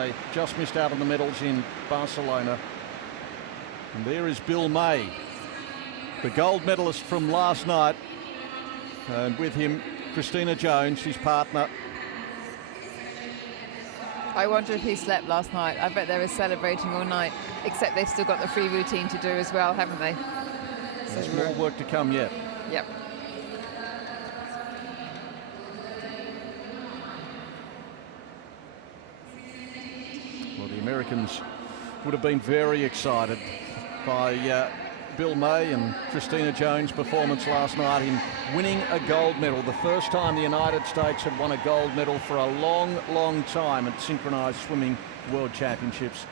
They just missed out on the medals in Barcelona. And there is Bill May, the gold medalist from last night. And with him, Christina Jones, his partner. I wonder if he slept last night. I bet they were celebrating all night, except they've still got the free routine to do as well, haven't they? There's more work to come yet. Yep. Well, the Americans would have been very excited by Bill May and Christina Jones' performance last night in winning a gold medal. The first time the United States had won a gold medal for a long, long time at Synchronized Swimming World Championships.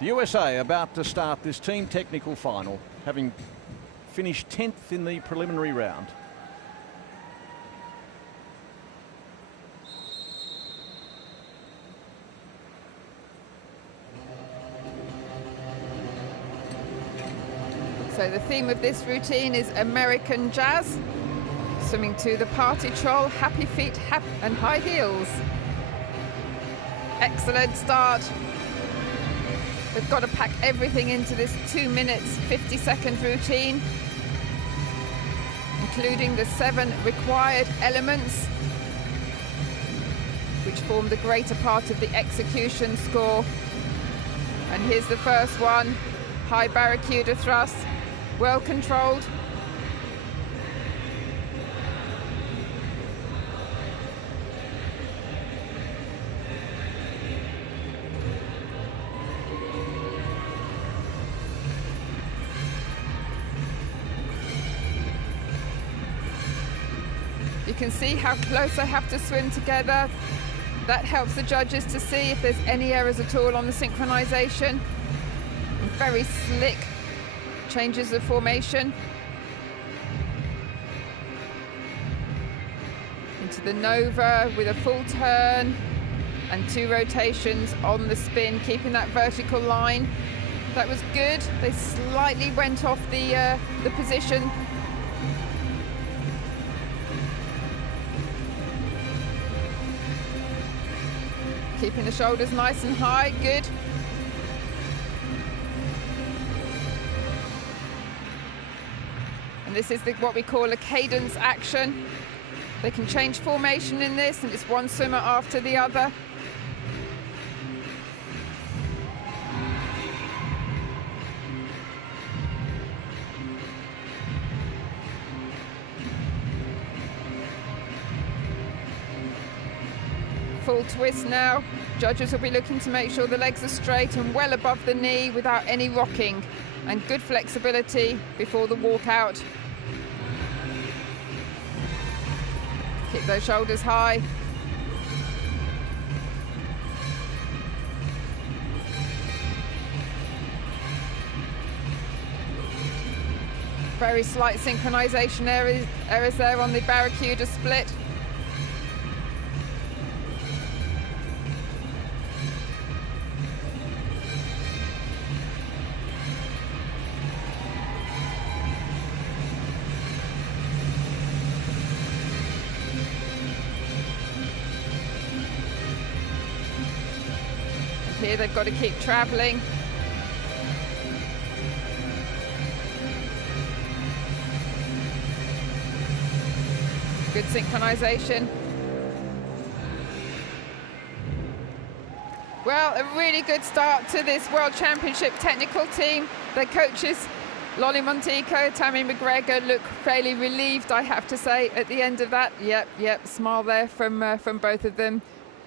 The USA about to start this team technical final, having finished 10th in the preliminary round. So the theme of this routine is American jazz, swimming to the party troll, happy feet, and high heels. Excellent start. We've got to pack everything into this 2 minutes, 50-second routine, including the 7 required elements, which form the greater part of the execution score. And here's the first one, high barracuda thrust. Well controlled. You can see how close I have to swim together. That helps the judges to see if there's any errors at all on the synchronization. Very slick changes of formation. Into the Nova with a full turn and 2 rotations on the spin, keeping that vertical line. That was good. They slightly went off the position. Keeping the shoulders nice and high, good. And this is what we call a cadence action. They can change formation in this, and it's one swimmer after the other. Full twist now. Judges will be looking to make sure the legs are straight and well above the knee without any rocking, and good flexibility before the walkout. Keep those shoulders high. Very slight synchronization errors there on the barracuda split. Here they've got to keep traveling. Good synchronization. Well, a really good start to this World Championship technical team. Their coaches, Lolly Montico, Tammy McGregor, look fairly relieved, I have to say, at the end of that. Yep, smile there from both of them.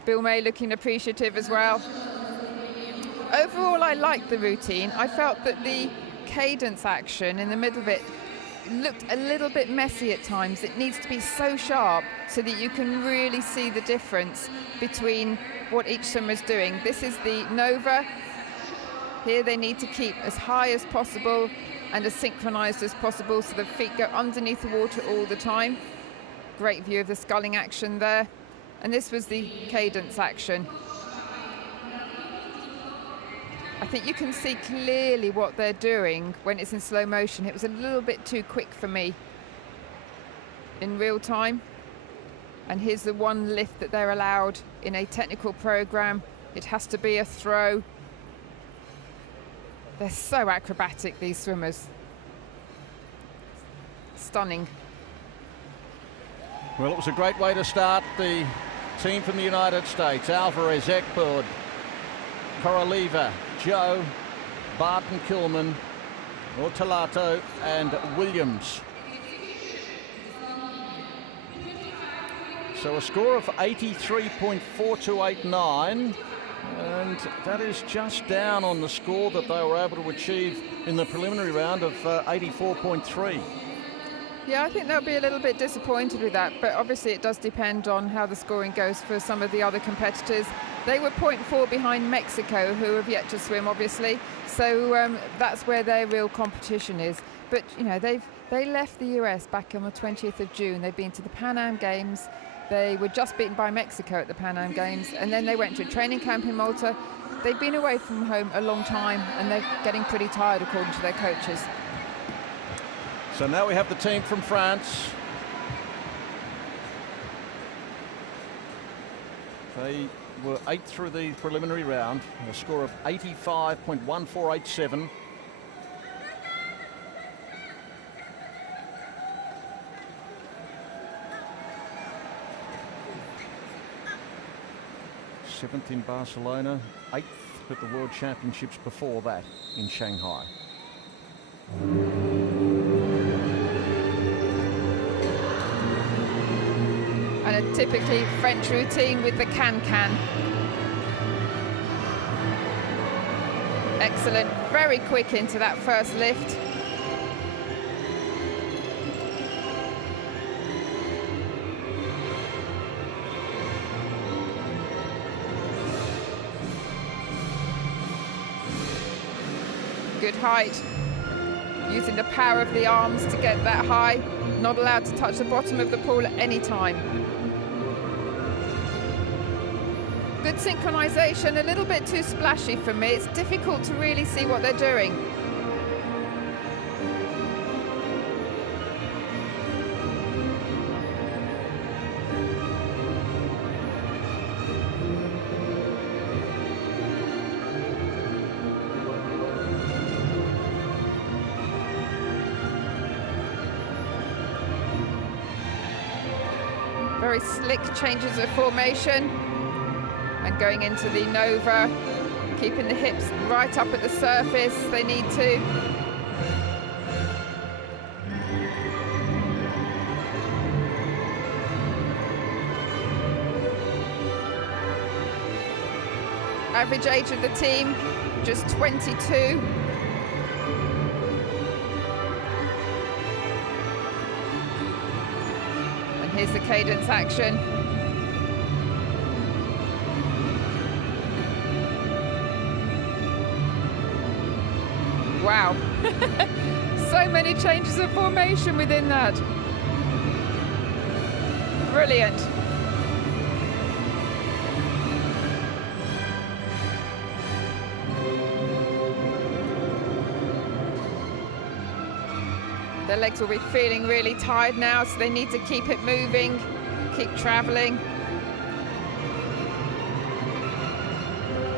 Bill May looking appreciative as well. Overall, I liked the routine. I felt that the cadence action in the middle of it looked a little bit messy at times. It needs to be so sharp so that you can really see the difference between what each swimmer is doing. This is the Nova. Here they need to keep as high as possible and as synchronized as possible so the feet go underneath the water all the time. Great view of the sculling action there. And this was the cadence action. I think you can see clearly what they're doing when it's in slow motion. It was a little bit too quick for me in real time. And here's the one lift that they're allowed in a technical program. It has to be a throw. They're so acrobatic, these swimmers. Stunning. Well, it was a great way to start the team from the United States. Alvarez, Ekbord, Koroliva, Joe, Barton, Kilman, Ortolato and Williams. So a score of 83.4289, and that is just down on the score that they were able to achieve in the preliminary round of 84.3. Yeah, I think they'll be a little bit disappointed with that, but obviously it does depend on how the scoring goes for some of the other competitors. They were 0.4 behind Mexico, who have yet to swim, obviously, so that's where their real competition is. But, you know, they left the US back on the 20th of June. They've been to the Pan Am Games. They were just beaten by Mexico at the Pan Am Games, and then they went to a training camp in Malta. They've been away from home a long time, and they're getting pretty tired, according to their coaches. So now we have the team from France. They were 8th through the preliminary round, a score of 85.1487. Seventh in Barcelona, 8th at the World Championships before that in Shanghai. And a typically French routine with the can-can. Excellent, very quick into that first lift. Good height, using the power of the arms to get that high, not allowed to touch the bottom of the pool at any time. Good synchronization, a little bit too splashy for me. It's difficult to really see what they're doing. Very slick changes of formation and going into the Nova, keeping the hips right up at the surface. They need to. Average age of the team, just 22. Here's the cadence action. Wow. So many changes of formation within that. Brilliant. Their legs will be feeling really tired now, so they need to keep it moving, keep traveling.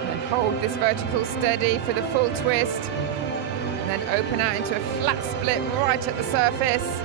And hold this vertical steady for the full twist. And then open out into a flat split right at the surface.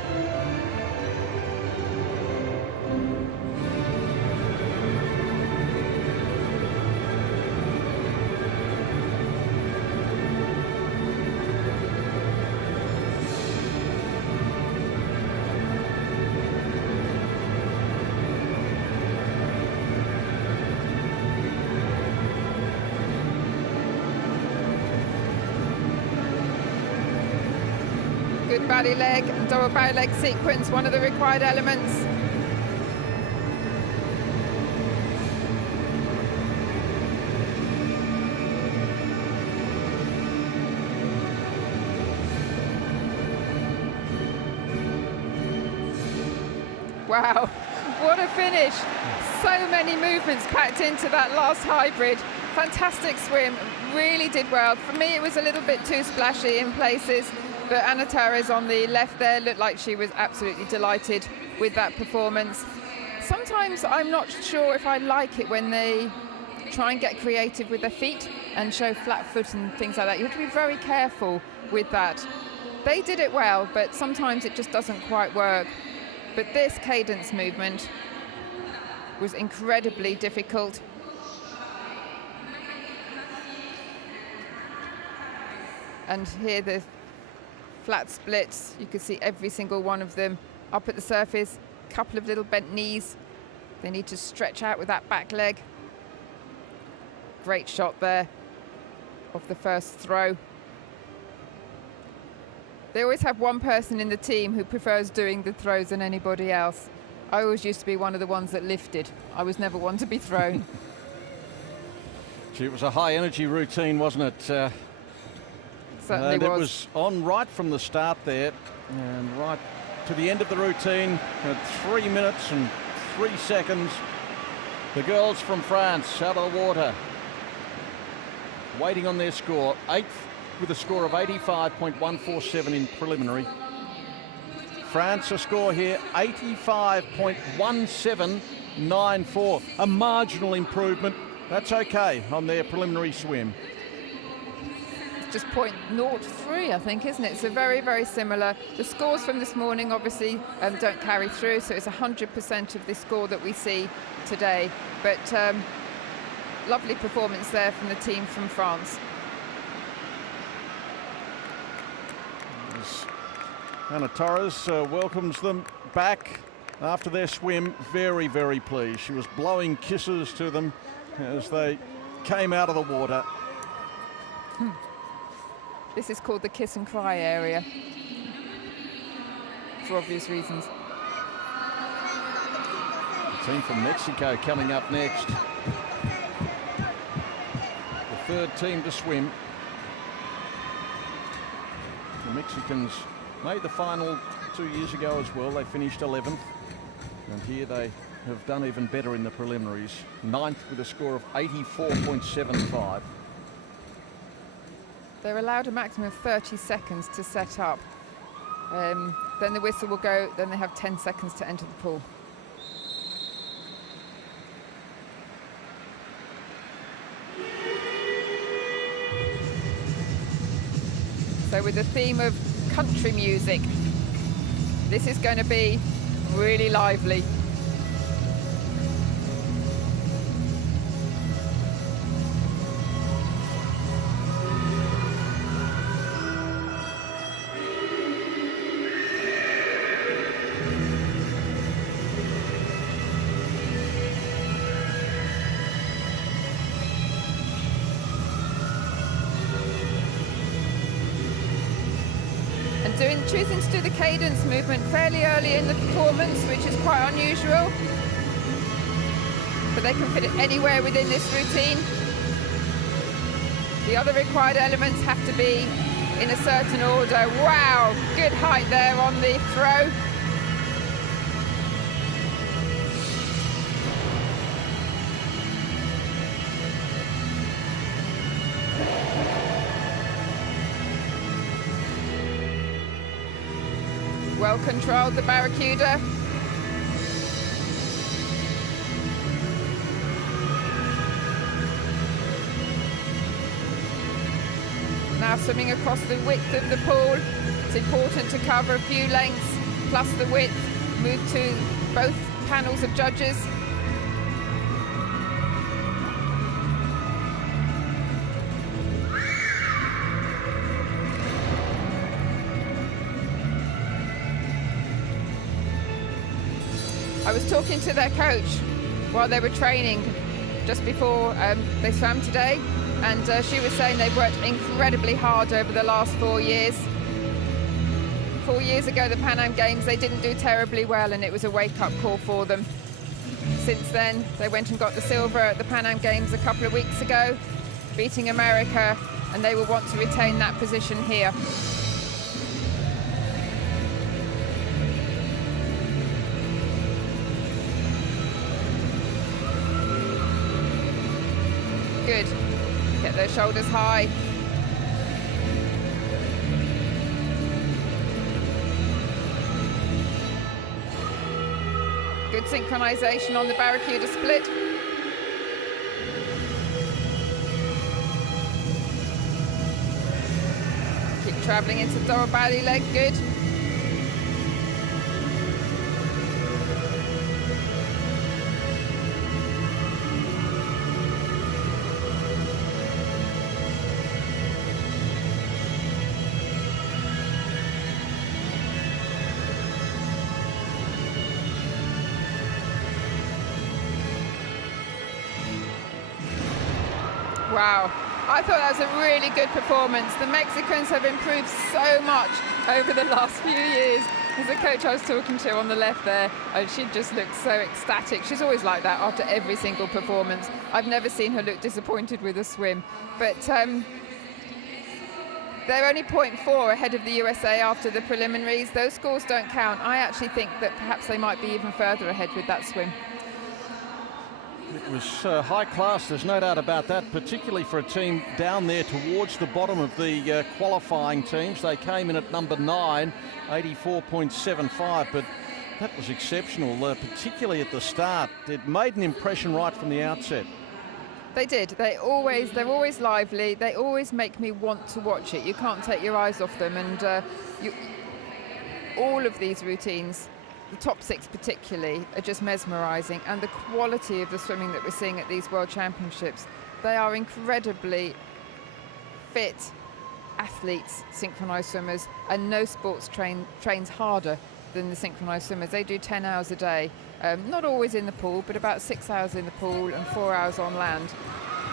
Good body leg and double body leg sequence, one of the required elements. Wow, what a finish. So many movements packed into that last hybrid. Fantastic swim, really did well. For me, it was a little bit too splashy in places. But Anna Torres on the left there looked like she was absolutely delighted with that performance. Sometimes I'm not sure if I like it when they try and get creative with their feet and show flat foot and things like that. You have to be very careful with that. They did it well, but sometimes it just doesn't quite work. But this cadence movement was incredibly difficult. And here the flat splits, you could see every single one of them up at the surface, a couple of little bent knees. They need to stretch out with that back leg. Great shot there of the first throw. They always have one person in the team who prefers doing the throws than anybody else. I always used to be one of the ones that lifted. I was never one to be thrown. Gee, it was a high energy routine, wasn't it? Certainly and was. It was on right from the start there and right to the end of the routine at 3 minutes and 3 seconds. The girls from France out of the water, waiting on their score. 8th with a score of 85.147 in preliminary. France a score here, 85.1794. A marginal improvement. That's okay on their preliminary swim. It's just 0.03, I think, isn't it? So very, very similar. The scores from this morning obviously don't carry through, so it's 100% of the score that we see today. But lovely performance there from the team from France. Anna Torres welcomes them back after their swim. Very, very pleased. She was blowing kisses to them as they came out of the water. This is called the kiss and cry area, for obvious reasons. The team from Mexico coming up next. The third team to swim. The Mexicans made the final 2 years ago as well. They finished 11th. And here they have done even better in the preliminaries. 9th with a score of 84.75. They're allowed a maximum of 30 seconds to set up. Then the whistle will go, then they have 10 seconds to enter the pool. So with the theme of country music, this is going to be really lively. Choosing to do the cadence movement fairly early in the performance, which is quite unusual, but they can fit it anywhere within this routine. The other required elements have to be in a certain order. Wow, good height there on the throw. Well controlled, the Barracuda. Now swimming across the width of the pool. It's important to cover a few lengths plus the width. Move to both panels of judges. I was talking to their coach while they were training just before they swam today, and she was saying they've worked incredibly hard over the last 4 years. 4 years ago, the Pan Am Games, they didn't do terribly well, and it was a wake-up call for them. Since then, they went and got the silver at the Pan Am Games a couple of weeks ago, beating America, and they will want to retain that position here. Good. Get those shoulders high. Good synchronization on the Barracuda split. Keep traveling into Dora Bally leg, good. Wow, I thought that was a really good performance. The Mexicans have improved so much over the last few years. There's a coach I was talking to on the left there, and she just looked so ecstatic. She's always like that after every single performance. I've never seen her look disappointed with a swim. But they're only 0.4 ahead of the USA after the preliminaries. Those scores don't count. I actually think that perhaps they might be even further ahead with that swim. It was high class, there's no doubt about that, particularly for a team down there towards the bottom of the qualifying teams. They came in at number 9, 84.75, but that was exceptional, particularly at the start. It made an impression right from the outset. They did. They're always lively. They always make me want to watch it. You can't take your eyes off them, and all of these routines, the top 6 particularly, are just mesmerising, and the quality of the swimming that we're seeing at these World Championships, they are incredibly fit athletes, synchronised swimmers, and no sports trains harder than the synchronised swimmers. They do 10 hours a day, not always in the pool, but about 6 hours in the pool and 4 hours on land.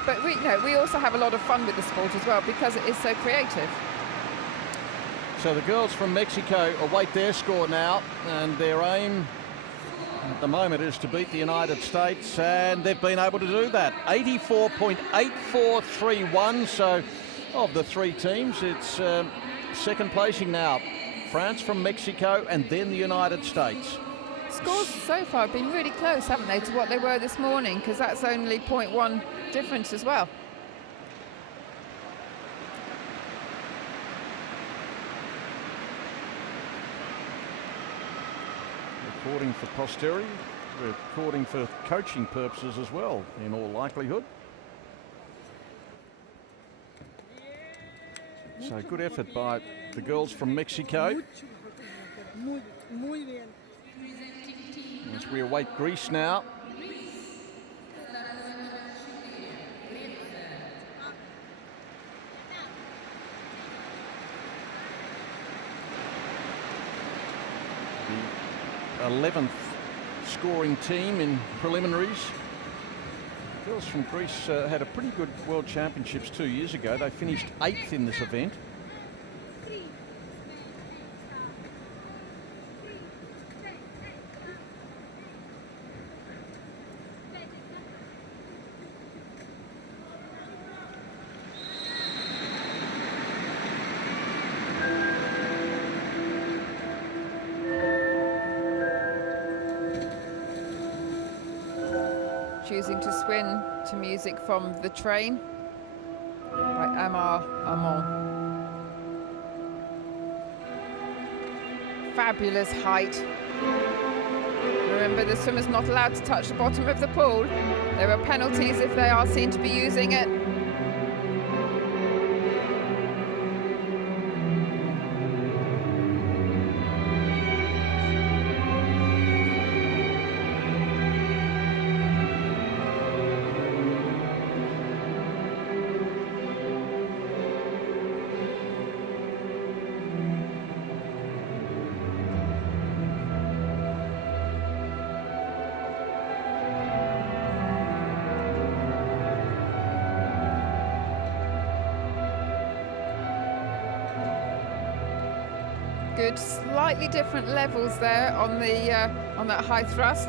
But we also have a lot of fun with the sport as well, because it is so creative. So the girls from Mexico await their score now, and their aim at the moment is to beat the United States, and they've been able to do that. 84.8431, so of the 3 teams, it's second placing now. France from Mexico, and then the United States. Scores so far have been really close, haven't they, to what they were this morning, because that's only 0.1 difference as well. Recording for posterity, recording for coaching purposes as well, in all likelihood. So good effort by the girls from Mexico. As we await Greece now. The 11th scoring team in preliminaries. Girls from Greece had a pretty good World Championships 2 years ago. They finished 8th in this event. Choosing to swim to music from The Train by Amar Amon. Fabulous height. Remember, the swimmer's not allowed to touch the bottom of the pool. There are penalties if they are seen to be using it. Good, slightly different levels there on the on that high thrust.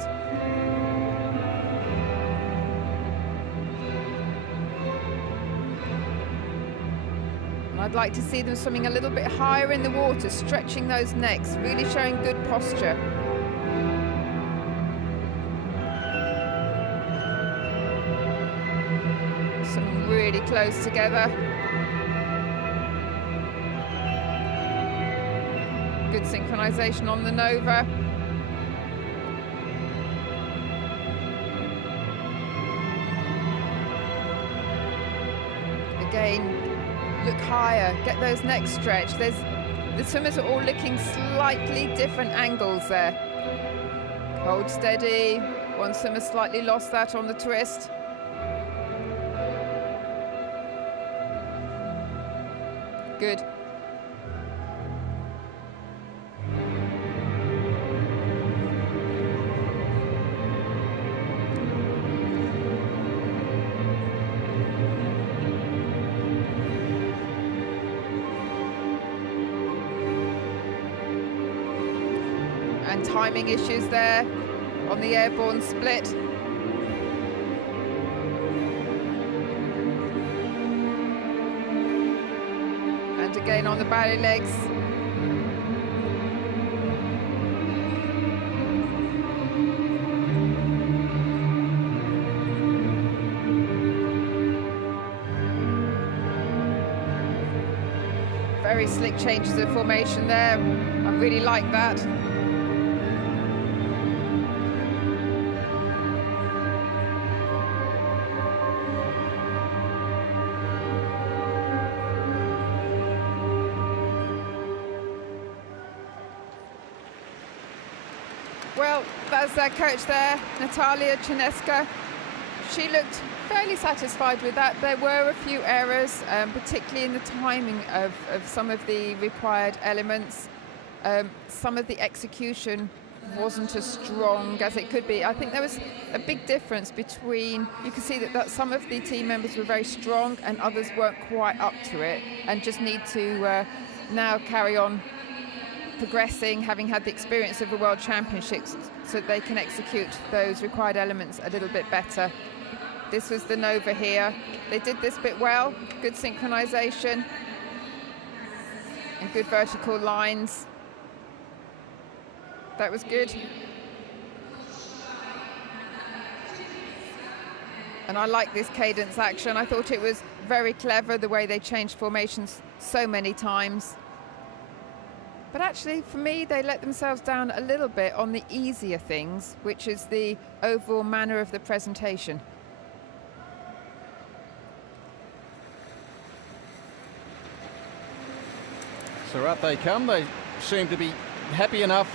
And I'd like to see them swimming a little bit higher in the water, stretching those necks, really showing good posture. Swimming really close together. Good synchronization on the Nova. again, look higher, get those necks stretched. The swimmers are all looking slightly different angles there. Hold steady. One swimmer slightly lost that on the twist. Good. And timing issues there on the airborne split. And again on the ballet legs. Very slick changes of formation there. I really like that. Well, that's their coach there, Natalia Chineska. She looked fairly satisfied with that. There were a few errors, particularly in the timing of some of the required elements. Some of the execution wasn't as strong as it could be. I think there was a big difference between, you can see that some of the team members were very strong and others weren't quite up to it and just need to now carry on progressing, having had the experience of the World Championships, so that they can execute those required elements a little bit better. This was the Nova here. They did this bit well, good synchronization and good vertical lines. That was good. And I like this cadence action. I thought it was very clever the way they changed formations so many times. But actually, for me, they let themselves down a little bit on the easier things, which is the overall manner of the presentation. So up they come. They seem to be happy enough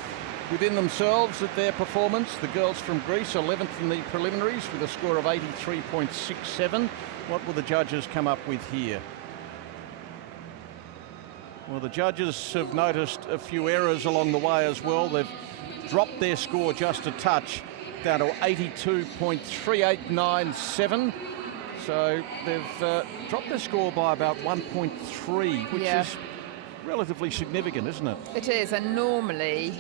within themselves at their performance. The girls from Greece, 11th in the preliminaries with a score of 83.67. What will the judges come up with here? Well, the judges have noticed a few errors along the way as well. They've dropped their score just a touch, down to 82.3897. So they've dropped their score by about 1.3, which is relatively significant, isn't it? It is, and normally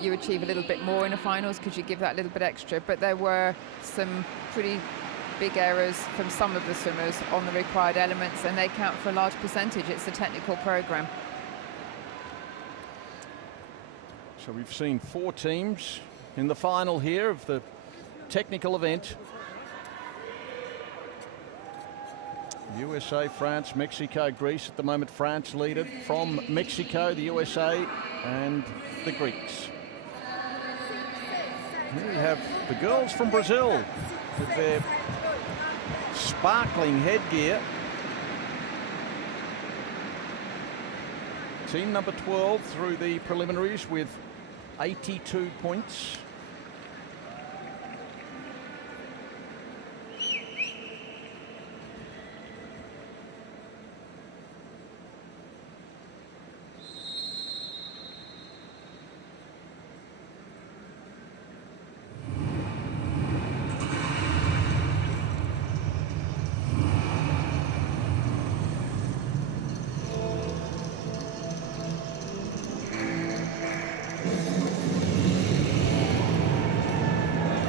you achieve a little bit more in a finals because you give that little bit extra, but there were some pretty big errors from some of the swimmers on the required elements, and they count for a large percentage. It's the technical program. So we've seen 4 teams in the final here of the technical event. USA, France, Mexico, Greece. At the moment, France leaded from Mexico, the USA, and the Greeks. Here we have the girls from Brazil with their sparkling headgear. Team number 12 through the preliminaries with 82 points.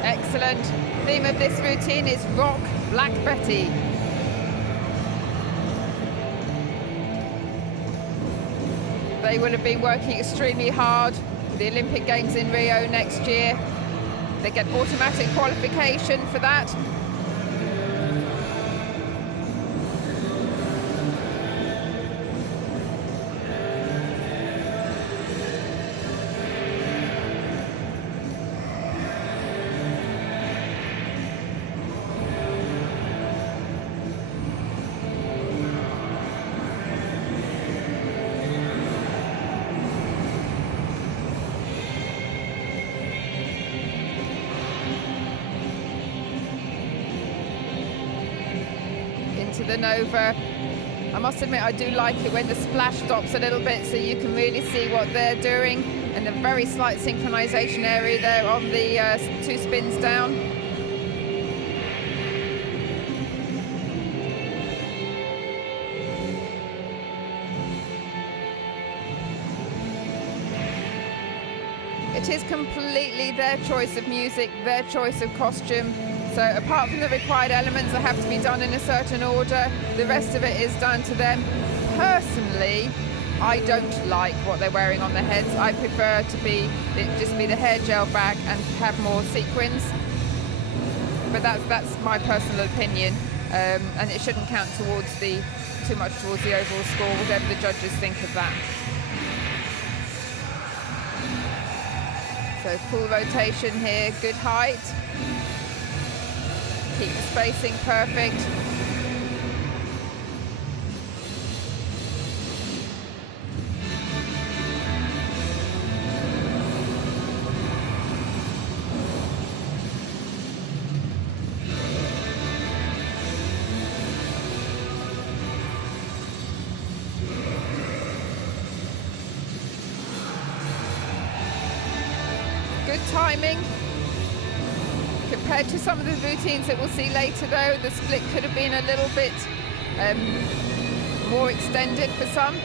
Excellent. Theme of this routine is Rock Black Betty. They will have been working extremely hard for the Olympic Games in Rio next year. They get automatic qualification for that. into the Nova. I must admit, I do like it when the splash stops a little bit so you can really see what they're doing, and the very slight synchronization area there on the 2 spins down. It is completely their choice of music, their choice of costume. So apart from the required elements that have to be done in a certain order, the rest of it is down to them. Personally, I don't like what they're wearing on their heads. I prefer it just be the hair gel back and have more sequins. But that's my personal opinion, and it shouldn't count towards too much towards the overall score, whatever the judges think of that. So full rotation here, good height. Keep the spacing perfect. Good timing. Compared to some of the routines that we'll see later, though, the split could have been a little bit more extended for some.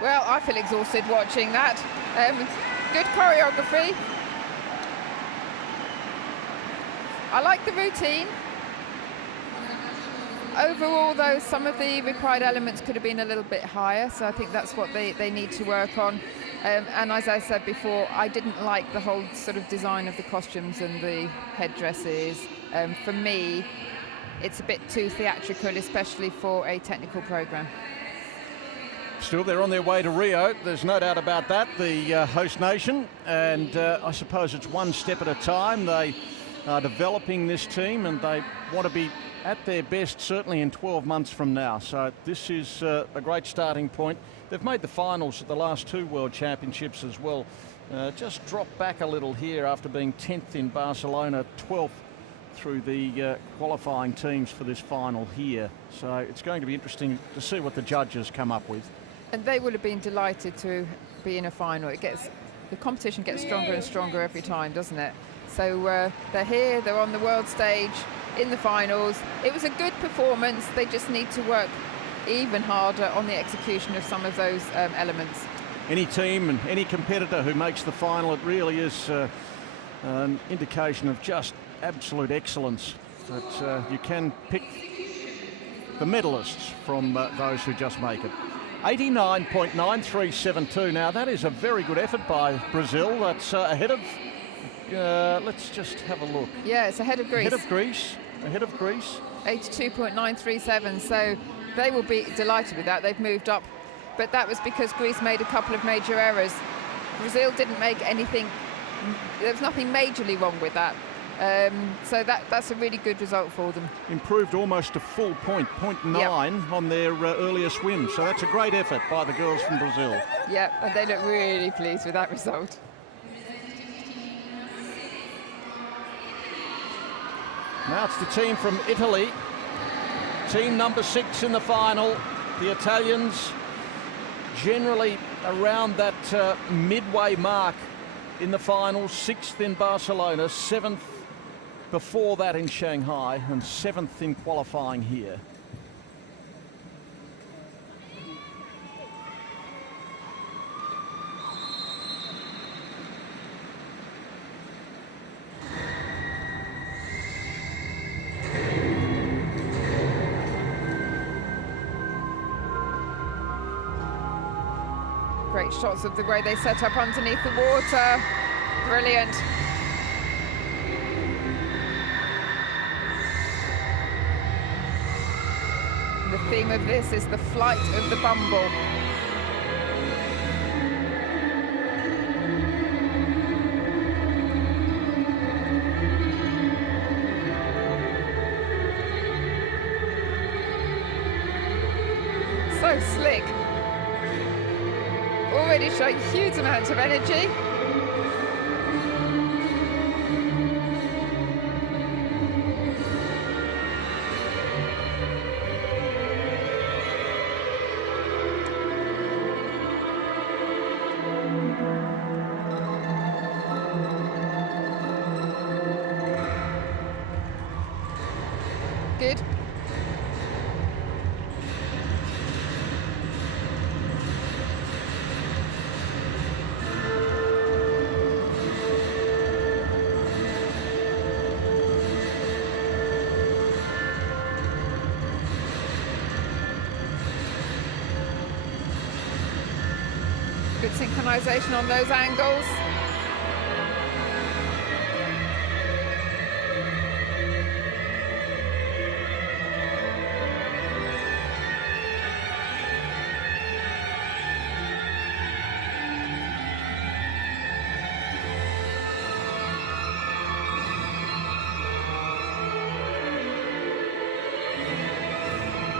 Well, I feel exhausted watching that. Good choreography. I like the routine. Overall, though, some of the required elements could have been a little bit higher, so I think that's what they need to work on. And as I said before, I didn't like the whole sort of design of the costumes and the headdresses. For me, it's a bit too theatrical, especially for a technical program. Still, they're on their way to Rio. There's no doubt about that, the host nation. And I suppose it's one step at a time. They are developing this team and they want to be at their best, certainly in 12 months from now. So this is a great starting point. They've made the finals at the last 2 World Championships as well. Just dropped back a little here after being 10th in Barcelona, 12th through the qualifying teams for this final here. So it's going to be interesting to see what the judges come up with. And they would have been delighted to be in a final. The competition gets stronger and stronger every time, doesn't it? So they're here, they're on the world stage, in the finals. It was a good performance. They just need to work even harder on the execution of some of those elements. Any team and any competitor who makes the final, it really is an indication of just absolute excellence that you can pick the medalists from those who just make it. 89.9372. Now that is a very good effort by Brazil. That's ahead of, let's just have a look. Yeah, it's ahead of Greece. Ahead of Greece. 82.937, so they will be delighted with that. They've moved up, but that was because Greece made a couple of major errors. Brazil didn't make anything, there was nothing majorly wrong with that. So that's a really good result for them. Improved almost a full point, 0.9 yep. on their earlier swim. So that's a great effort by the girls from Brazil. Yep, and they look really pleased with that result. Now it's the team from Italy. Team number 6 in the final. The Italians generally around that midway mark in the final. 6th in Barcelona, 7th before that in Shanghai, and 7th in qualifying here. Great shots of the way they set up underneath the water. Brilliant. The theme of this is the flight of the bumble. so slick. Already showing huge amounts of energy. Good. Good synchronization on those angles.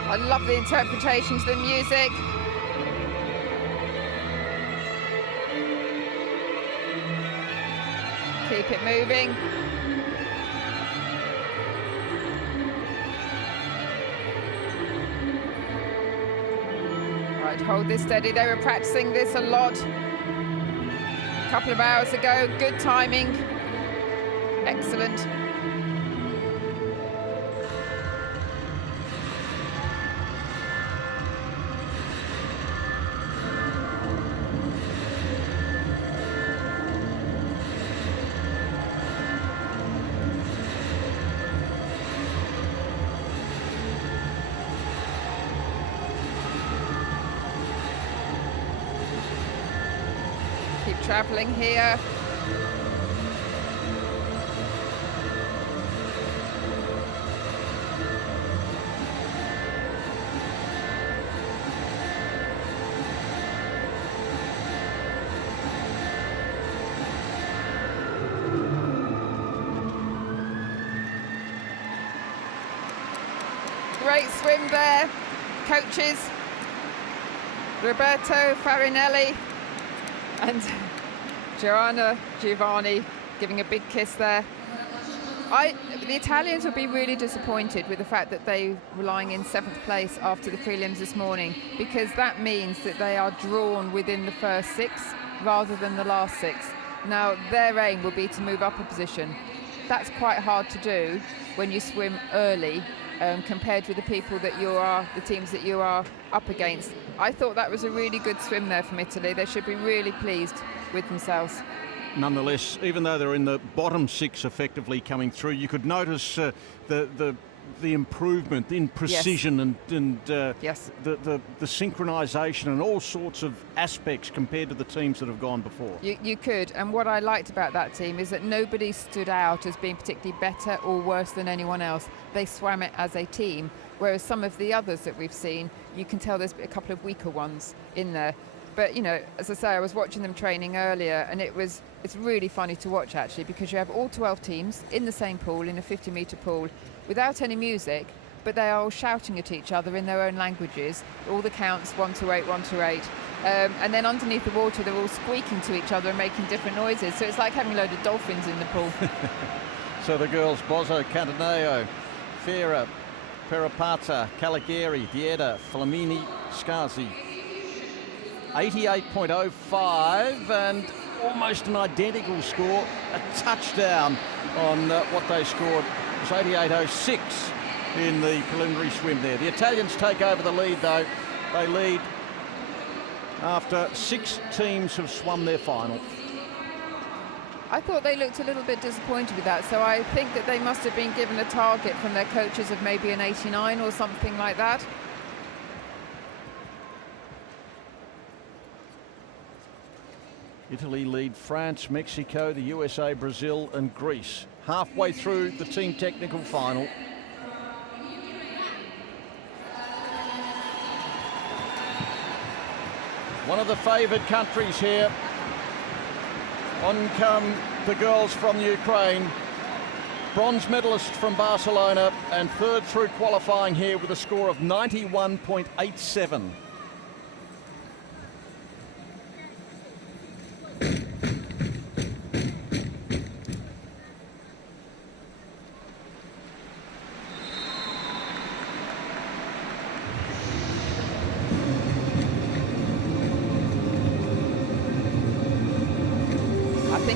I love the interpretation to the music. Keep it moving. Right, hold this steady. They were practicing this a lot a couple of hours ago. Good timing. Excellent. Keep traveling here. Great swim there. Coaches Roberto Farinelli and Joanna Giovanni giving a big kiss there. The Italians will be really disappointed with the fact that they were lying in 7th place after the prelims this morning, because that means that they are drawn within the first 6 rather than the last 6. Now, their aim will be to move up a position. That's quite hard to do when you swim early compared with the people that the teams that you are up against. I thought that was a really good swim there from Italy. They should be really pleased with themselves. Nonetheless, even though they're in the bottom 6 effectively coming through, you could notice the improvement in precision. Yes. Yes. The synchronisation and all sorts of aspects compared to the teams that have gone before. You could, and what I liked about that team is that nobody stood out as being particularly better or worse than anyone else. They swam it as a team, whereas some of the others that we've seen, you can tell there's a couple of weaker ones in there. But, you know, as I say, I was watching them training earlier, and it's really funny to watch, actually, because you have all 12 teams in the same pool, in a 50-metre pool, without any music, but they are all shouting at each other in their own languages, all the counts, 1 to 8, 1 to 8. And then underneath the water, they're all squeaking to each other and making different noises. So it's like having a load of dolphins in the pool. So the girls, Bozzo, Cantaneo, Fera, Perapata, Caligari, Dieta, Flamini, Scarsi. 88.05 and almost an identical score, a touchdown on what they scored. It was 88.06 in the preliminary swim there. The Italians take over the lead though. They lead after 6 teams have swum their final. I thought they looked a little bit disappointed with that, so I think that they must have been given a target from their coaches of maybe an 89 or something like that. Italy lead France, Mexico, the USA, Brazil and Greece. Halfway through the team technical final. One of the favoured countries here. On come the girls from Ukraine. Bronze medalist from Barcelona and 3rd through qualifying here with a score of 91.87.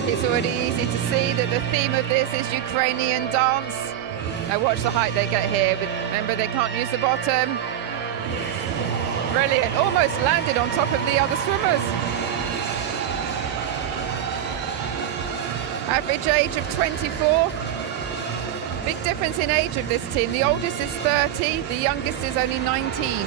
It's already easy to see that the theme of this is Ukrainian dance. Now watch the height they get here, but remember they can't use the bottom. Brilliant, almost landed on top of the other swimmers. Average age of 24. Big difference in age of this team. The oldest is 30, the youngest is only 19.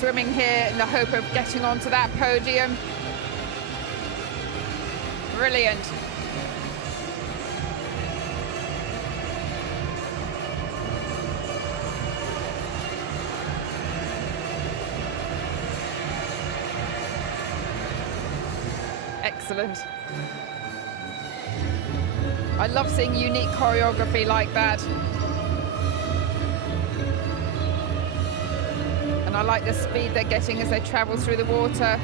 Swimming here in the hope of getting onto that podium. Brilliant. Excellent. I love seeing unique choreography like that. And I like the speed they're getting as they travel through the water.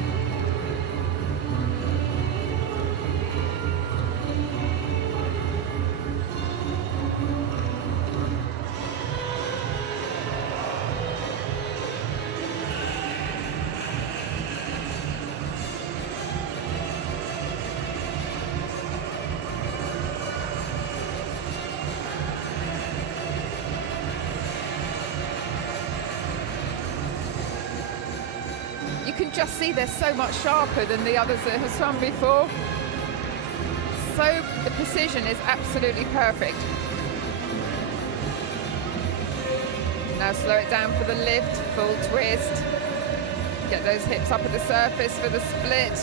You can just see they're so much sharper than the others that have swum before. So the precision is absolutely perfect. Now slow it down for the lift, full twist. Get those hips up at the surface for the split.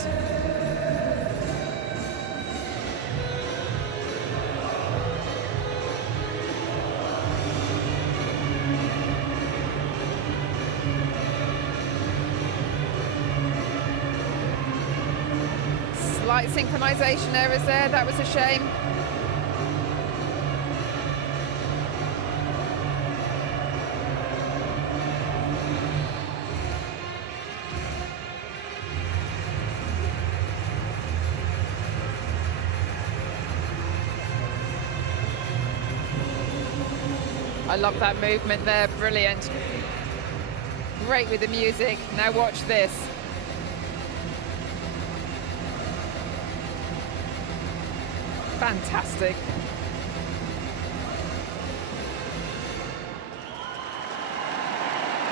Slight synchronization errors there, that was a shame. I love that movement there, brilliant. Great with the music, now watch this. Fantastic.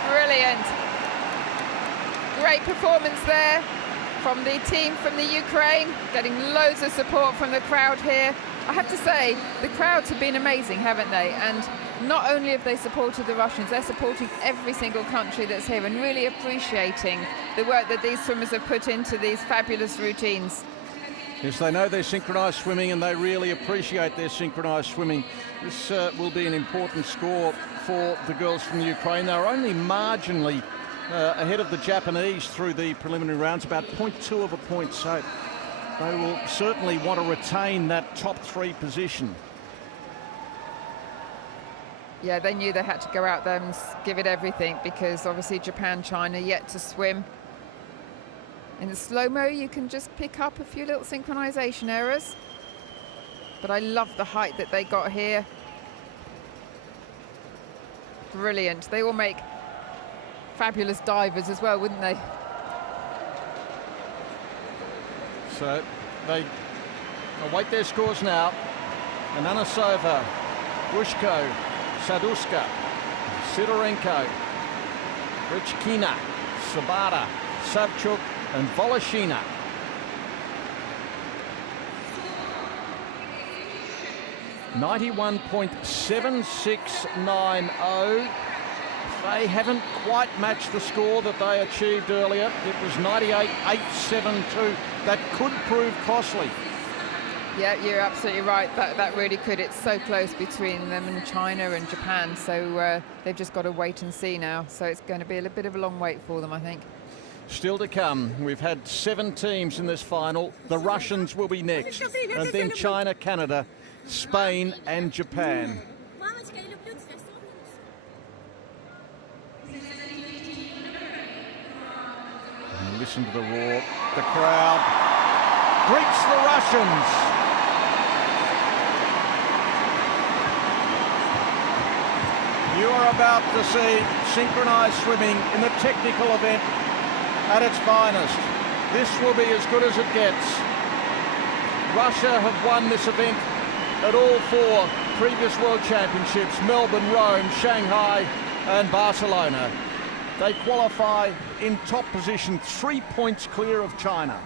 Brilliant. Great performance there from the team from the Ukraine, getting loads of support from the crowd here. I have to say, the crowds have been amazing, haven't they? And not only have they supported the Russians, they're supporting every single country that's here and really appreciating the work that these swimmers have put into these fabulous routines. Yes, they know their synchronised swimming and they really appreciate their synchronised swimming. This will be an important score for the girls from Ukraine. They're only marginally ahead of the Japanese through the preliminary rounds, about 0.2 of a point, so they will certainly want to retain that top 3 position. Yeah, they knew they had to go out there and give it everything because obviously Japan, China yet to swim. In the slow-mo, you can just pick up a few little synchronization errors. But I love the height that they got here. Brilliant. They all make fabulous divers as well, wouldn't they? So they await their scores now. Ananasova, Bushko, Saduska, Sidorenko, Richkina, Sabata, Savchuk, and Volashina. .7690. They haven't quite matched the score that they achieved earlier. It was 98.872. That could prove costly. Yeah, you're absolutely right. That really could. It's so close between them and China and Japan. So they've just got to wait and see now. So it's going to be a little bit of a long wait for them, I think. Still to come. We've had 7 teams in this final. The Russians will be next. And then China, Canada, Spain and Japan. And listen to the roar. The crowd greets the Russians. about to see synchronised swimming in the technical event at its finest. This will be as good as it gets. Russia have won this event at all 4 previous World Championships: Melbourne, Rome, Shanghai and Barcelona. They qualify in top position, 3 points clear of China.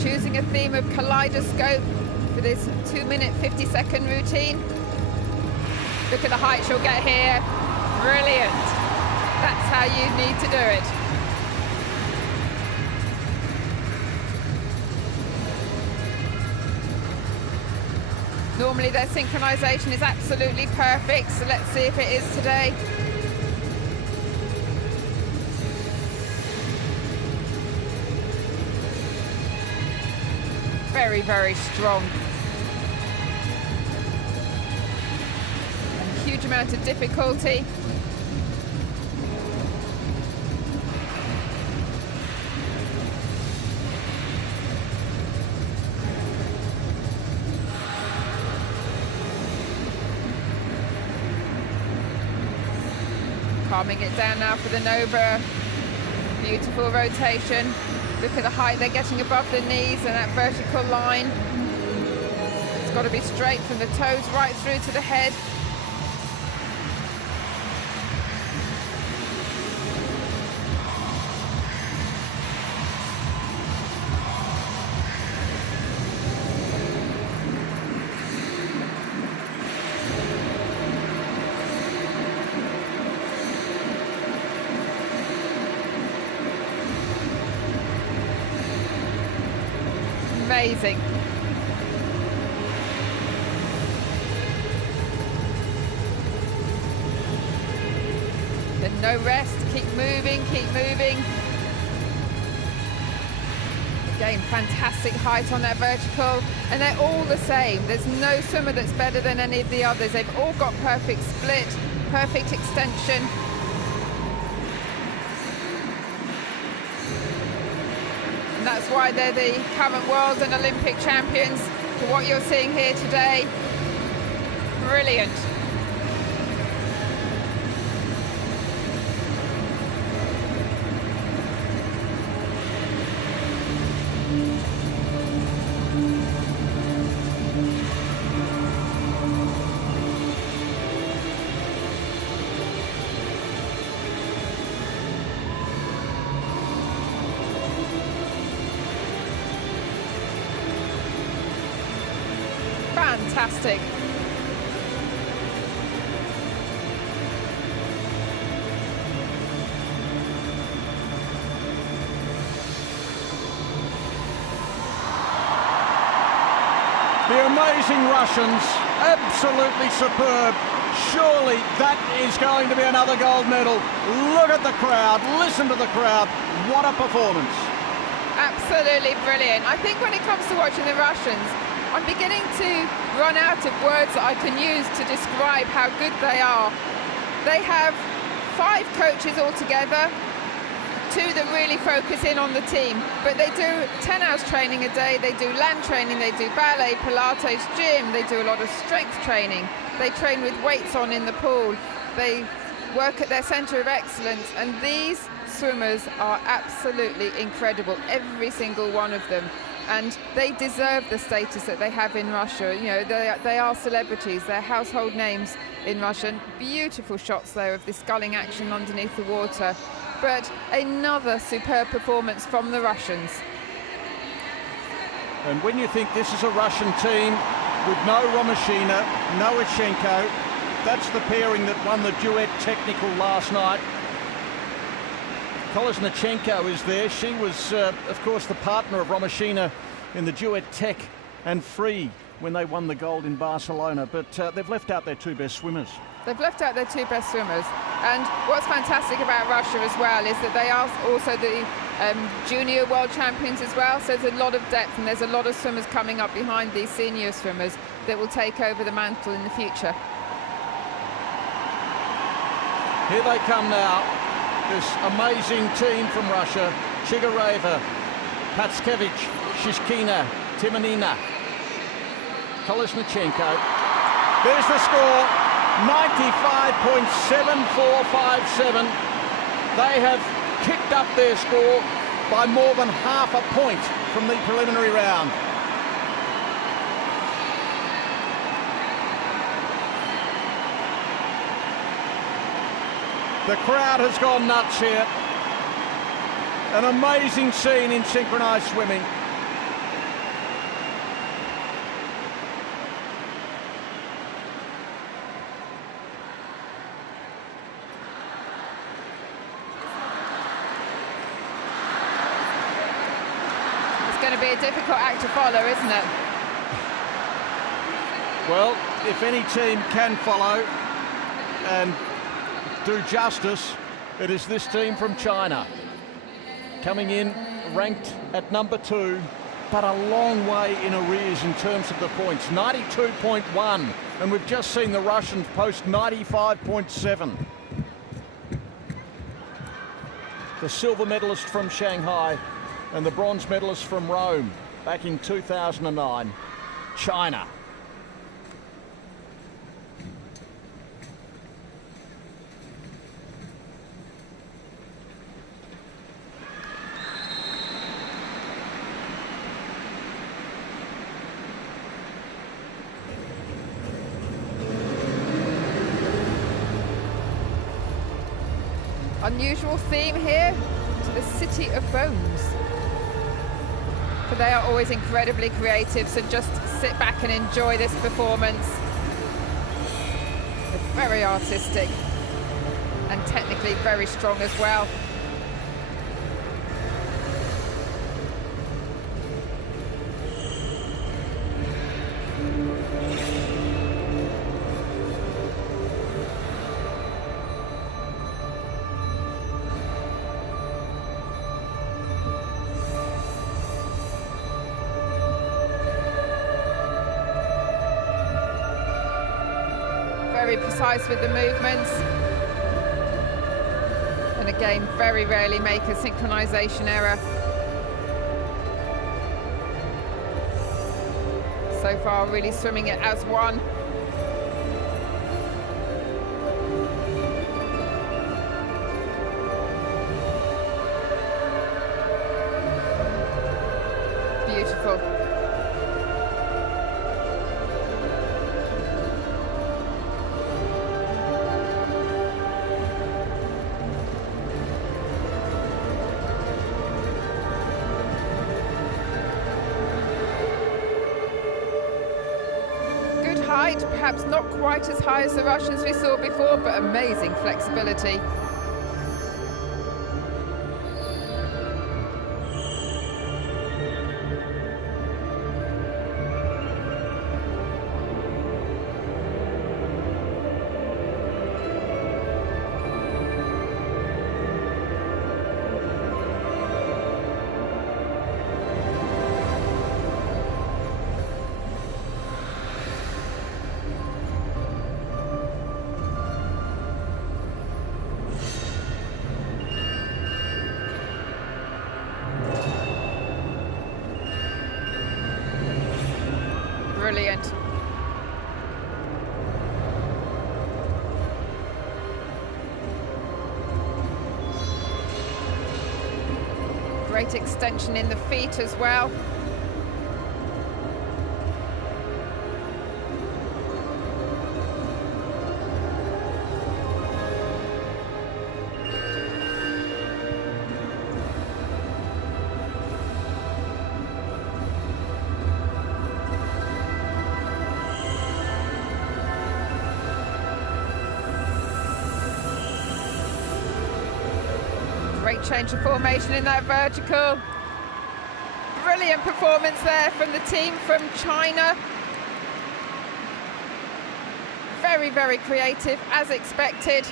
Choosing a theme of kaleidoscope for this 2-minute 50-second routine. Look at the height she'll get here. Brilliant. That's how you need to do it. Normally their synchronization is absolutely perfect, so let's see if it is today. Very, very strong. A huge amount of difficulty. Calming it down now for the Nova. Beautiful rotation. Look at the height they're getting above the knees and that vertical line. It's got to be straight from the toes right through to the head. Amazing. Then no rest, keep moving, keep moving. Again, fantastic height on that vertical, and they're all the same. There's no swimmer that's better than any of the others. They've all got perfect split, perfect extension. That's why they're the current world and Olympic champions. For what you're seeing here today, brilliant. Fantastic. The amazing Russians, absolutely superb. Surely that is going to be another gold medal. Look at the crowd, listen to the crowd. What a performance. Absolutely brilliant. I think when it comes to watching the Russians, I'm beginning to run out of words that I can use to describe how good they are. They have 5 coaches altogether, 2 that really focus in on the team, but they do 10 hours training a day, they do land training, they do ballet, Pilates, gym, they do a lot of strength training, they train with weights on in the pool, they work at their centre of excellence, and these swimmers are absolutely incredible, every single one of them. And they deserve the status that they have in Russia. You know, they are celebrities, they're household names in Russia. And beautiful shots there of this sculling action underneath the water. But another superb performance from the Russians. And when you think this is a Russian team with no Romashina, no Ashenko, that's the pairing that won the duet technical last night. Kolesnichenko is there. She was, of course, the partner of Romashina in the duet tech and free when they won the gold in Barcelona. But they've left out their 2 best swimmers. They've left out their 2 best swimmers. And what's fantastic about Russia as well is that they are also the junior world champions as well, so there's a lot of depth and there's a lot of swimmers coming up behind these senior swimmers that will take over the mantle in the future. Here they come now, this amazing team from Russia: Chigureva, Patskevich, Shishkina, Timonina, Kolesnichenko. There's the score, 95.7457. They have kicked up their score by more than half a point from the preliminary round. The crowd has gone nuts here. An amazing scene in synchronized swimming. It's going to be a difficult act to follow, isn't it? Well, if any team can follow and do justice, it is this team from China. Coming in ranked at number 2, but a long way in arrears in terms of the points, 92.1, and we've just seen the Russians post 95.7. The silver medalist from Shanghai and the bronze medalist from Rome back in 2009, China. Unusual theme here to the City of Bones. But they are always incredibly creative, so just sit back and enjoy this performance. It's very artistic and technically very strong as well. Very precise with the movements, and again very rarely make a synchronization error. So far really swimming it as one. Beautiful. Height, perhaps not quite as high as the Russians we saw before, but amazing flexibility. Brilliant. Great extension in the feet as well. Great change of formation in that vertical. Brilliant performance there from the team from China. Very, very creative, as expected.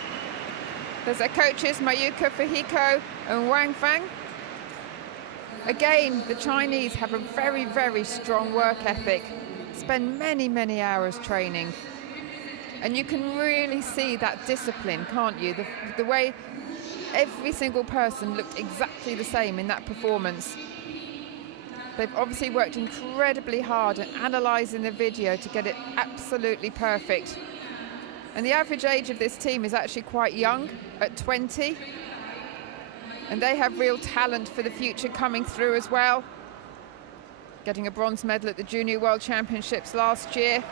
There's our coaches, Mayuka Fujiko and Wang Fang. Again, the Chinese have a very, very strong work ethic, spend many, many hours training. And you can really see that discipline, can't you? The way every single person looked exactly the same in that performance. They've obviously worked incredibly hard at analysing the video to get it absolutely perfect. And the average age of this team is actually quite young, at 20. And they have real talent for the future coming through as well. Getting a bronze medal at the Junior World Championships last year.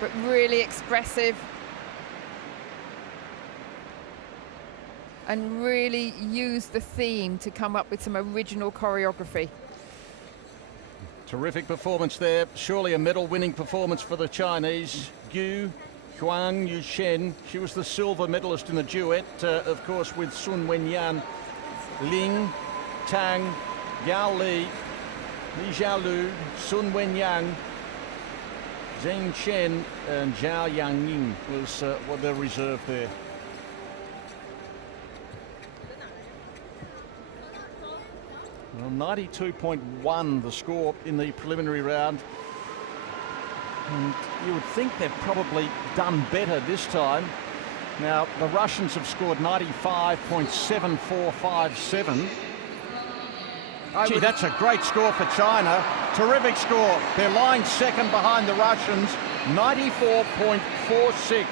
But really expressive. And really use the theme to come up with some original choreography. Terrific performance there. Surely a medal-winning performance for the Chinese. Gu Huang Yushen, she was the silver medalist in the duet, of course, with Sun Wenyan, Ling, Tang, Yao Li, Li Jialu, Sun Wenyang, Zheng Chen, and Zhao Yangying was what their reserve there. Well, 92.1 the score in the preliminary round. And you would think they've probably done better this time. Now, the Russians have scored 95.7457. Gee, that's a great score for China. Terrific score. They're lying second behind the Russians, 94.46.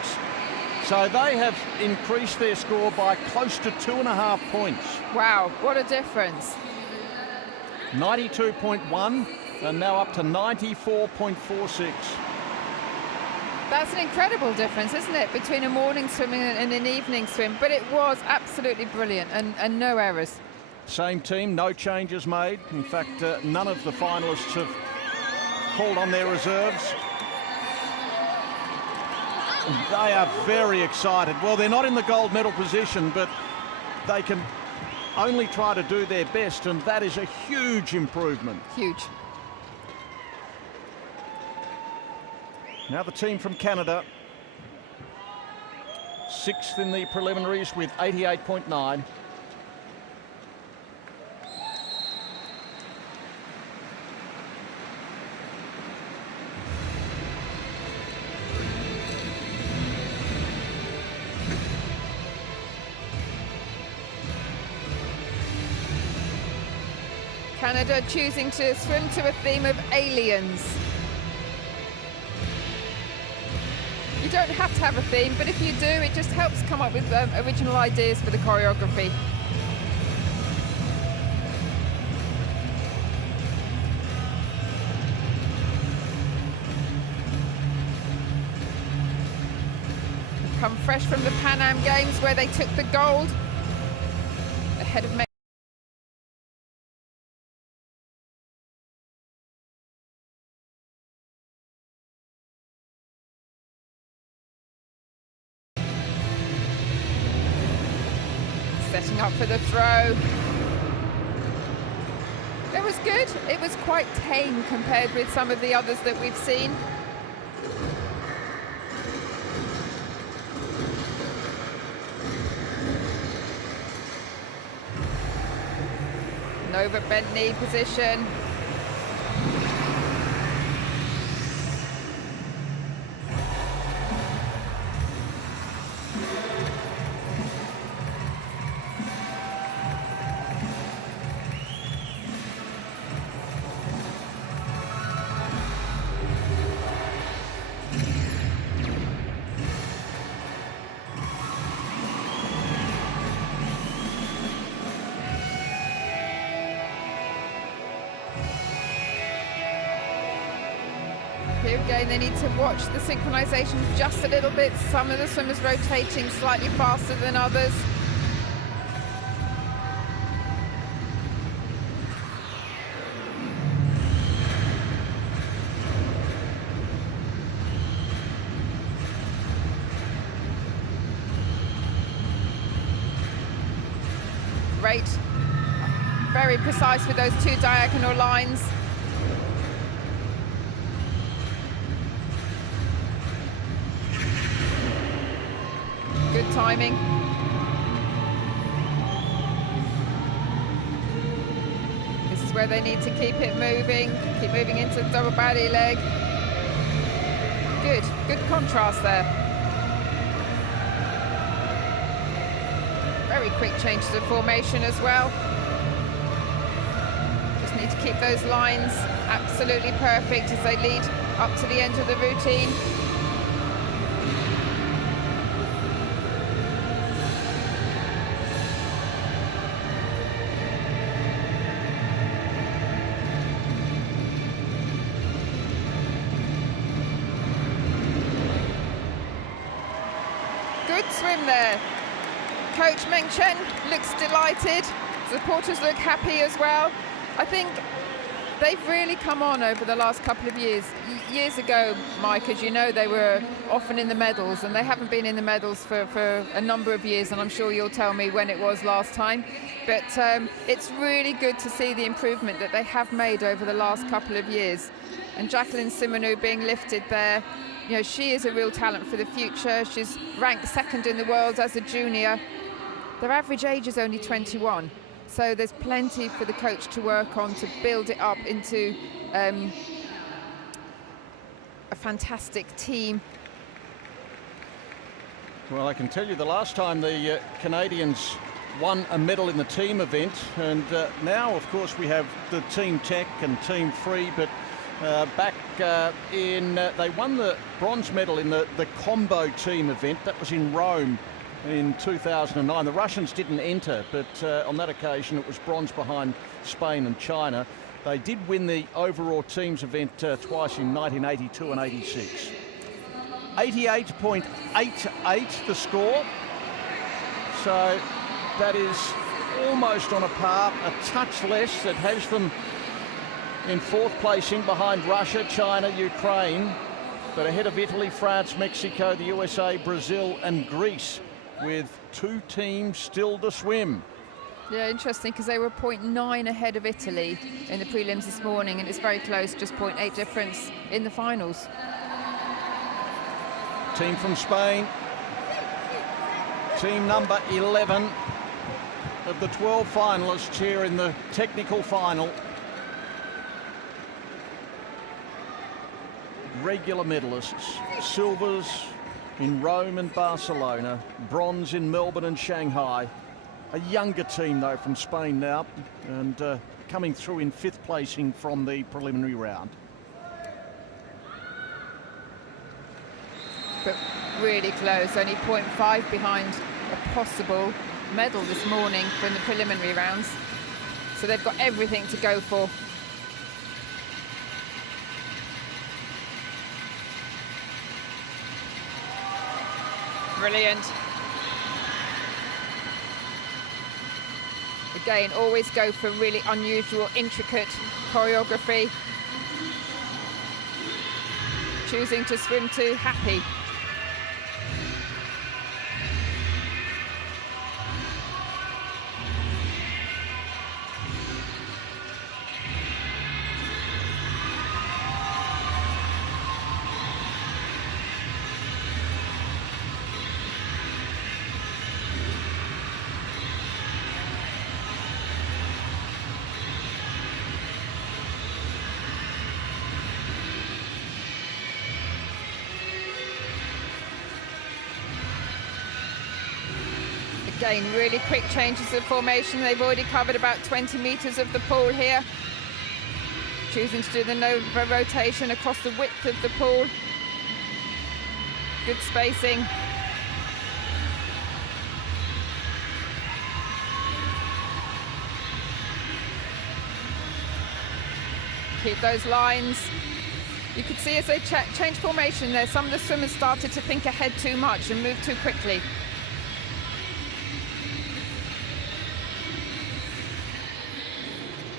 So they have increased their score by close to 2.5 points. Wow, what a difference. 92.1 and now up to 94.46. That's an incredible difference, isn't it, between a morning swim and an evening swim? But it was absolutely brilliant and no errors. Same team, no changes made. In fact, none of the finalists have called on their reserves. They are very excited. Well, they're not in the gold medal position, but they can only try to do their best, and that is a huge improvement. Huge. Now the team from Canada, 6th in the preliminaries with 88.9. Canada choosing to swim to a theme of aliens. You don't have to have a theme, but if you do, it just helps come up with original ideas for the choreography. Come fresh from the Pan Am Games where they took the gold ahead of Mexico. Setting up for the throw. It was good. It was quite tame compared with some of the others that we've seen. An over bent knee position. Here again, they need to watch the synchronization just a little bit. Some of the swimmers rotating slightly faster than others. Great. Very precise with those two diagonal lines. good timing. This is where they need to keep it moving, keep moving into the double body leg. Good contrast there. Very quick changes of formation as well. Just need to keep those lines absolutely perfect as they lead up to the end of the routine. Good swim there. Coach Meng Chen looks delighted. Supporters look happy as well. I think they've really come on over the last couple of years. Years ago, Mike, as you know, they were often in the medals, and they haven't been in the medals for a number of years, and I'm sure you'll tell me when it was last time. But it's really good to see the improvement that they have made over the last couple of years. And Jacqueline Simoneau being lifted there, you know, she is a real talent for the future. She's ranked second in the world as a junior. Their average age is only 21. So there's plenty for the coach to work on to build it up into a fantastic team. Well, I can tell you the last time the Canadians won a medal in the team event, and now, of course, we have the team tech and team free, but back they won the bronze medal in the combo team event. That was in Rome in 2009. The Russians didn't enter, but on that occasion it was bronze behind Spain and China. They did win the overall teams event twice in 1982 and 86. 88.88 the score. So that is almost on a par, a touch less. That has them in fourth placing behind Russia, China, Ukraine, but ahead of Italy, France, Mexico, the USA, Brazil and Greece, with two teams still to swim. Yeah, interesting, because they were 0.9 ahead of Italy in the prelims this morning, and it's very close, just 0.8 difference in the finals. Team from Spain, team number 11 of the 12 finalists here in the technical final. Regular medalists, silvers in Rome and Barcelona, bronze in Melbourne and Shanghai. A younger team though from Spain now, and coming through in fifth placing from the preliminary round. But really close, only 0.5 behind a possible medal this morning from the preliminary rounds. So they've got everything to go for. Brilliant. Again, always go for really unusual, intricate choreography. Choosing to swim to happy. Again, really quick changes of formation. They've already covered about 20 meters of the pool here. Choosing to do the Nova rotation across the width of the pool. Good spacing. Keep those lines. You could see as they change formation there, some of the swimmers started to think ahead too much and move too quickly.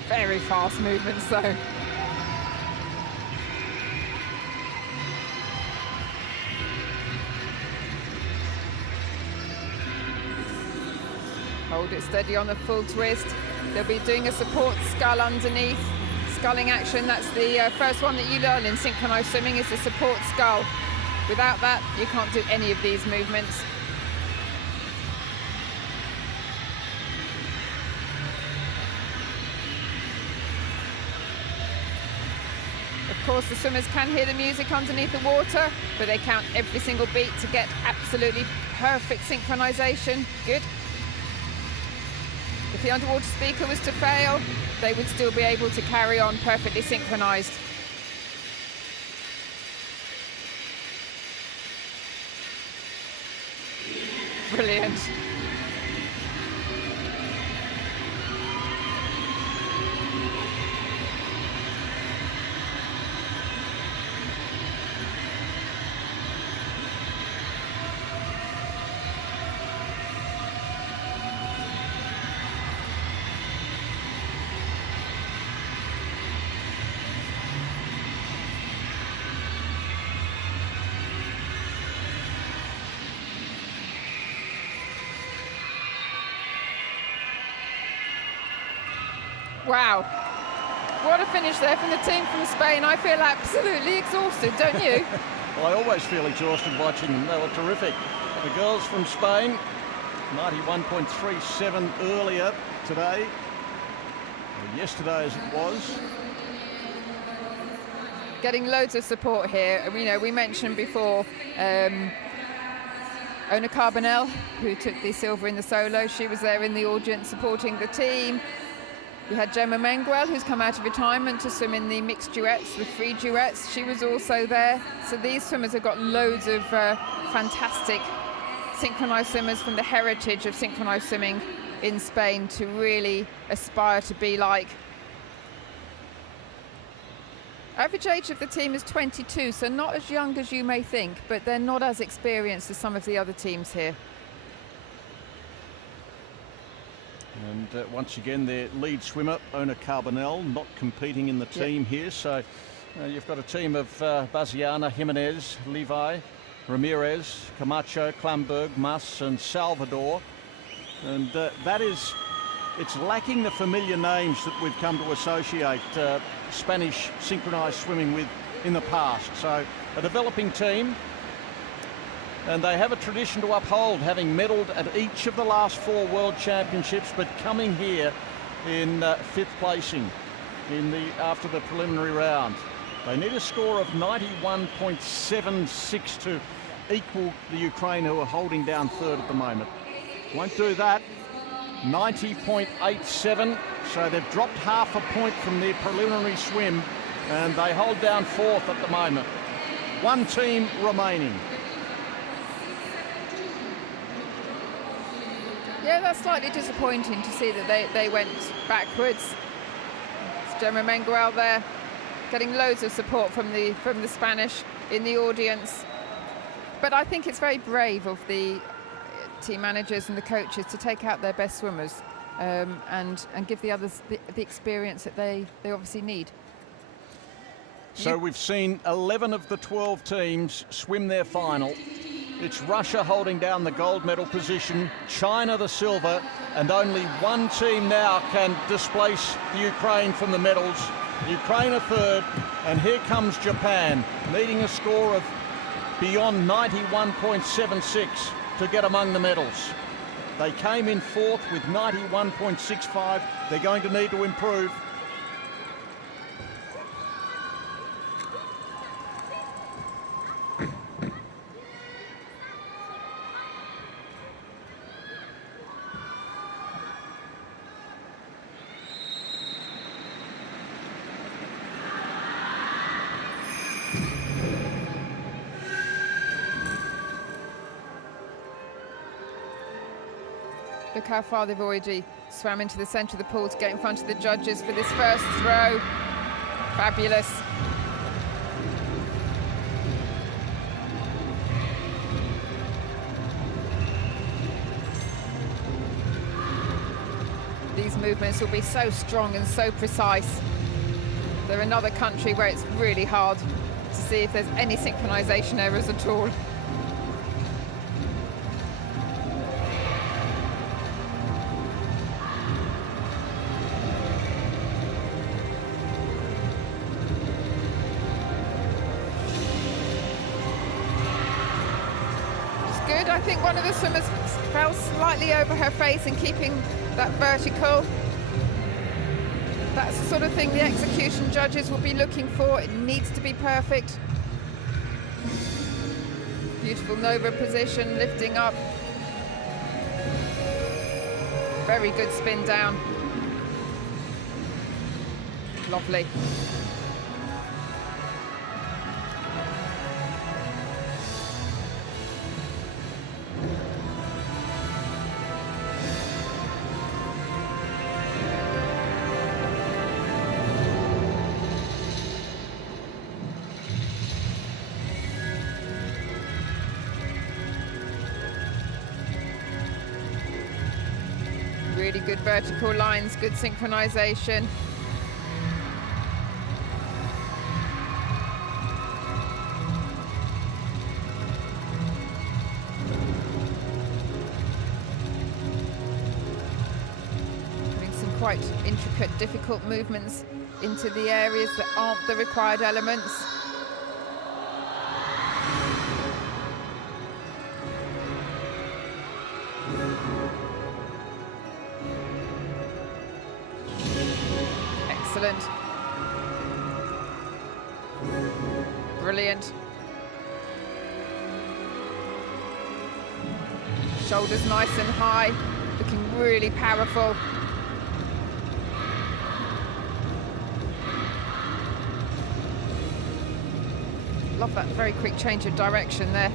Very fast movements though. Hold it steady on the full twist. They'll be doing a support scull underneath. Sculling action, that's the first one that you learn in synchronized swimming, is the support scull. Without that, you can't do any of these movements. course, the swimmers can hear the music underneath the water, but they count every single beat to get absolutely perfect synchronization. Good. If the underwater speaker was to fail, they would still be able to carry on perfectly synchronized. Brilliant. Wow, what a finish there from the team from Spain. I feel absolutely exhausted, don't you? Well, I always feel exhausted watching them. They were terrific. The girls from Spain, 91.37 earlier today, or yesterday as it was. Getting loads of support here. You know, we mentioned before Ona Carbonell, who took the silver in the solo. She was there in the audience supporting the team. We had Gemma Menguel, who's come out of retirement to swim in the mixed duets, the free duets. She was also there. So these swimmers have got loads of fantastic synchronized swimmers from the heritage of synchronized swimming in Spain to really aspire to be like. Average age of the team is 22, so not as young as you may think, but they're not as experienced as some of the other teams here. And once again, their lead swimmer, Ona Carbonell, not competing in the team here. So you've got a team of Baziana, Jimenez, Levi, Ramirez, Camacho, Klamberg, Mas and Salvador. And that is, it's lacking the familiar names that we've come to associate Spanish synchronized swimming with in the past. So a developing team. And they have a tradition to uphold, having medalled at each of the last 4 World Championships, but coming here in 5th placing after the preliminary round. They need a score of 91.76 to equal the Ukraine, who are holding down 3rd at the moment. Won't do that. 90.87, so they've dropped half a point from their preliminary swim, and they hold down 4th at the moment. One team remaining. Yeah, that's slightly disappointing to see that they went backwards. It's Gemma Menguel there, getting loads of support from the Spanish in the audience. But I think it's very brave of the team managers and the coaches to take out their best swimmers and give the others the experience that they obviously need. So we've seen 11 of the 12 teams swim their final. It's Russia holding down the gold medal position, China the silver, and only one team now can displace the Ukraine from the medals. Ukraine are 3rd, and here comes Japan, needing a score of beyond 91.76 to get among the medals. They came in 4th with 91.65. They're going to need to improve. Look how far they've already swam into the centre of the pool to get in front of the judges for this first throw. Fabulous. These movements will be so strong and so precise. They're another country where it's really hard to see if there's any synchronization errors at all. I think one of the swimmers fell slightly over her face and keeping that vertical. That's the sort of thing the execution judges will be looking for. It needs to be perfect. Beautiful Nova position, lifting up. Very good spin down. Lovely. Really good vertical lines, good synchronization. Doing some quite intricate, difficult movements into the areas that aren't the required elements. Excellent. Brilliant. Shoulders nice and high, looking really powerful. Love that very quick change of direction there.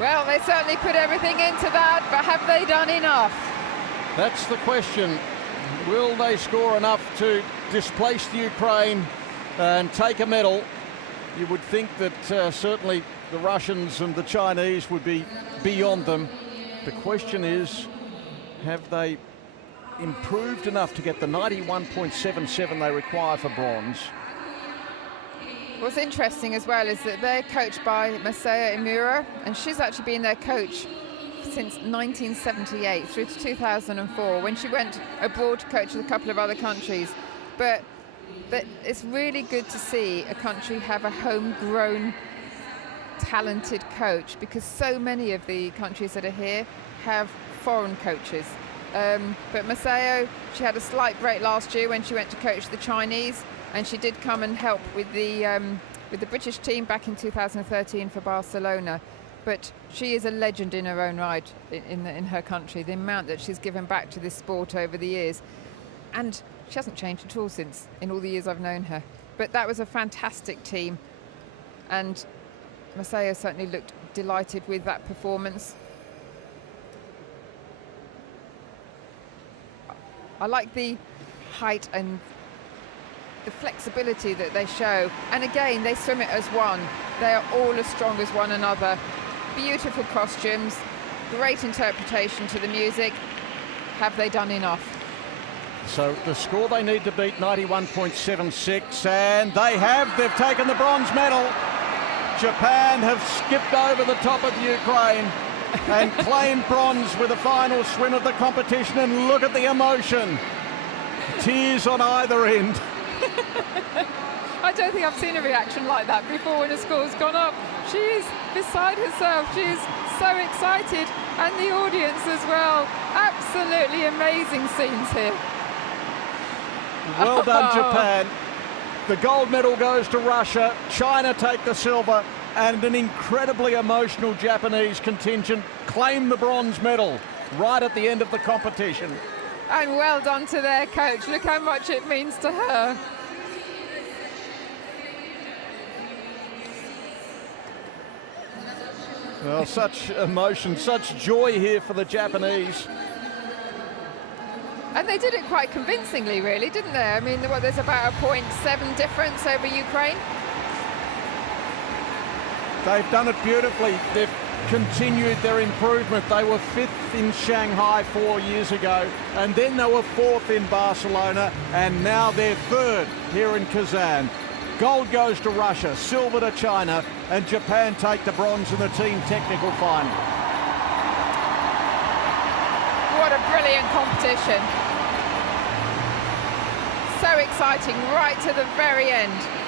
Well, they certainly put everything into that, but have they done enough? That's the question. Will they score enough to displace the Ukraine and take a medal? You would think that certainly the Russians and the Chinese would be beyond them. The question is, have they improved enough to get the 91.77 they require for bronze? What's interesting as well is that they're coached by Masaya Imura, and she's actually been their coach since 1978 through to 2004, when she went abroad to coach with a couple of other countries. But it's really good to see a country have a homegrown, talented coach, because so many of the countries that are here have foreign coaches. But Masaya, she had a slight break last year when she went to coach the Chinese, and she did come and help with the British team back in 2013 for Barcelona. But she is a legend in her own right in her country, the amount that she's given back to this sport over the years. And she hasn't changed at all since, in all the years I've known her. But that was a fantastic team, and Masaya certainly looked delighted with that performance. I like the height and the flexibility that they show. And again, they swim it as one. They are all as strong as one another. Beautiful costumes, great interpretation to the music. Have they done enough? So the score they need to beat, 91.76, and they have. They've taken the bronze medal. Japan have skipped over the top of Ukraine and claimed bronze with the final swim of the competition, and look at the emotion. Tears on either end. I don't think I've seen a reaction like that before when a score's gone up. She is beside herself. She is so excited, and the audience as well. Absolutely amazing scenes here. Well done, Japan. The gold medal goes to Russia. China take the silver, and an incredibly emotional Japanese contingent claim the bronze medal right at the end of the competition. And well done to their coach. Look how much it means to her. Well, such emotion, such joy here for the Japanese. And they did it quite convincingly, really, didn't they? I mean, there's about a 0.7 difference over Ukraine. They've done it beautifully. They've continued their improvement. They were 5th in Shanghai 4 years ago, and then they were 4th in Barcelona, and now they're 3rd here in Kazan. Gold goes to Russia, silver to China, and Japan take the bronze in the team technical final. What a brilliant competition. So exciting right to the very end.